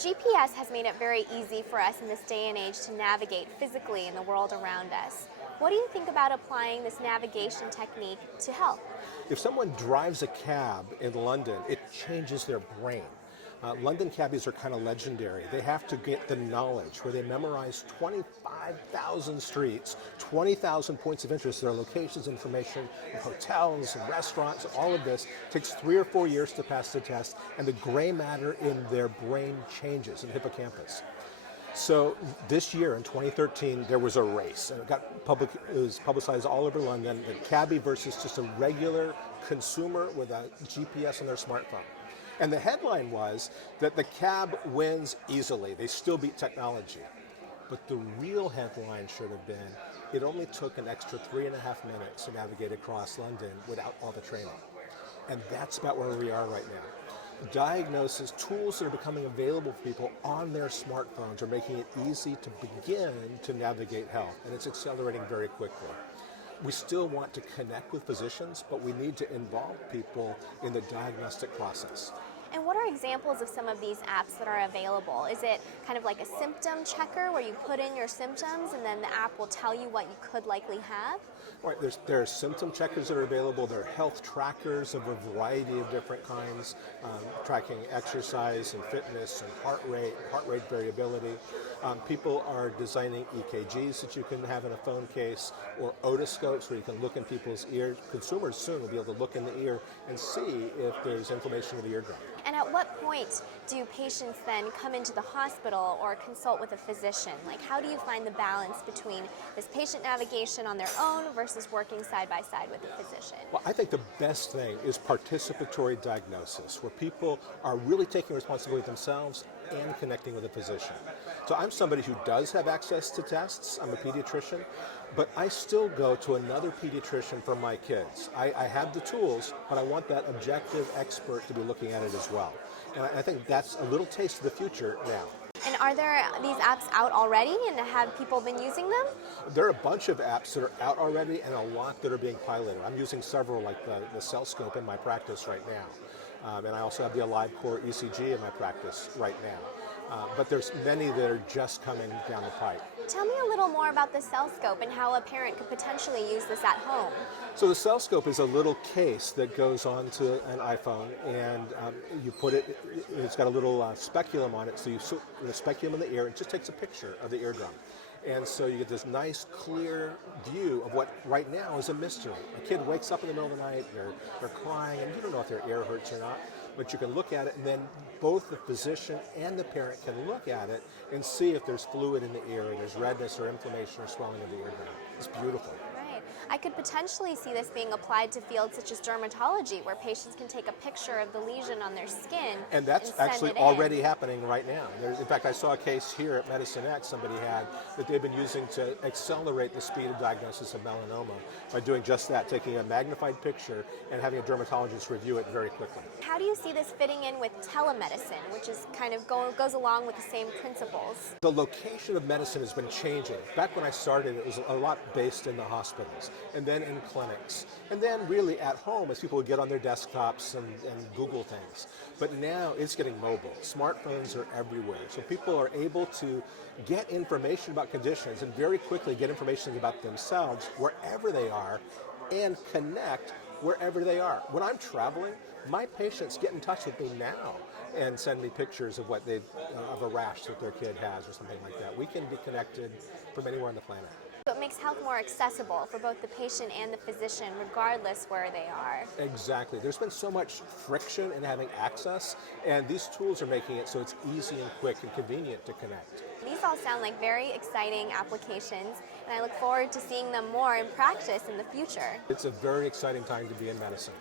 GPS has made it very easy for us in this day and age to navigate physically in the world around us. What do you think about applying this navigation technique to health? If someone drives a cab in London, it changes their brain. London cabbies are kind of legendary. They have to get the knowledge where they memorize 25,000 streets, 20,000 points of interest, their locations, information, hotels, and restaurants. All of this takes 3 or 4 years to pass the test, and the gray matter in their brain changes in the hippocampus. So this year, in 2013, there was a race, and it was publicized all over London, the cabbie versus just a regular consumer with a GPS on their smartphone. And the headline was that the cab wins easily. They still beat technology. But the real headline should have been, it only took an extra 3.5 minutes to navigate across London without all the training. And that's about where we are right now. Diagnosis, tools that are becoming available for people on their smartphones are making it easy to begin to navigate health, and it's accelerating very quickly. We still want to connect with physicians, but we need to involve people in the diagnostic process. And what are examples of some of these apps that are available? Is it kind of like a symptom checker where you put in your symptoms and then the app will tell you what you could likely have? Right, there are symptom checkers that are available. There are health trackers of a variety of different kinds, tracking exercise and fitness and heart rate variability. People are designing EKGs that you can have in a phone case, or otoscopes where you can look in people's ears. Consumers soon will be able to look in the ear and see if there's inflammation of the eardrum. And at what point do patients then come into the hospital or consult with a physician? Like, how do you find the balance between this patient navigation on their own versus working side by side with a physician? Well, I think the best thing is participatory diagnosis, where people are really taking responsibility themselves and connecting with a physician. So I'm somebody who does have access to tests. I'm a pediatrician, but I still go to another pediatrician for my kids. I have the tools, but I want that objective expert to be looking at it as well. And I think that's a little taste of the future now. And are there these apps out already, and have people been using them? There are a bunch of apps that are out already and a lot that are being piloted. I'm using several, like the Cell Scope in my practice right now. And I also have the AliveCore ECG in my practice right now. But there's many that are just coming down the pipe. Tell me a little more about the Cell Scope and how a parent could potentially use this at home. So the Cell Scope is a little case that goes onto an iPhone, and you put it, it's got a little speculum on it, so you put the speculum in the ear, and it just takes a picture of the eardrum. And so you get this nice, clear view of what right now is a mystery. A kid wakes up in the middle of the night, they're crying, and you don't know if their ear hurts or not, but you can look at it, and then both the physician and the parent can look at it and see if there's fluid in the ear, or there's redness or inflammation or swelling of the eardrum. It's beautiful. I could potentially see this being applied to fields such as dermatology, where patients can take a picture of the lesion on their skin. And that's actually already happening right now. In fact, I saw a case here at Medicine X somebody had that they've been using to accelerate the speed of diagnosis of melanoma by doing just that, taking a magnified picture and having a dermatologist review it very quickly. How do you see this fitting in with telemedicine, which is kind of goes along with the same principles? The location of medicine has been changing. Back when I started, it was a lot based in the hospitals, and then in clinics, and then really at home as people would get on their desktops and Google things. But now it's getting mobile. Smartphones are everywhere. So people are able to get information about conditions and very quickly get information about themselves wherever they are and connect wherever they are. When I'm traveling, my patients get in touch with me now and send me pictures of what of a rash that their kid has or something like that. We can be connected from anywhere on the planet. So it makes health more accessible for both the patient and the physician, regardless where they are. Exactly. There's been so much friction in having access, and these tools are making it so it's easy and quick and convenient to connect. These all sound like very exciting applications, and I look forward to seeing them more in practice in the future. It's a very exciting time to be in medicine.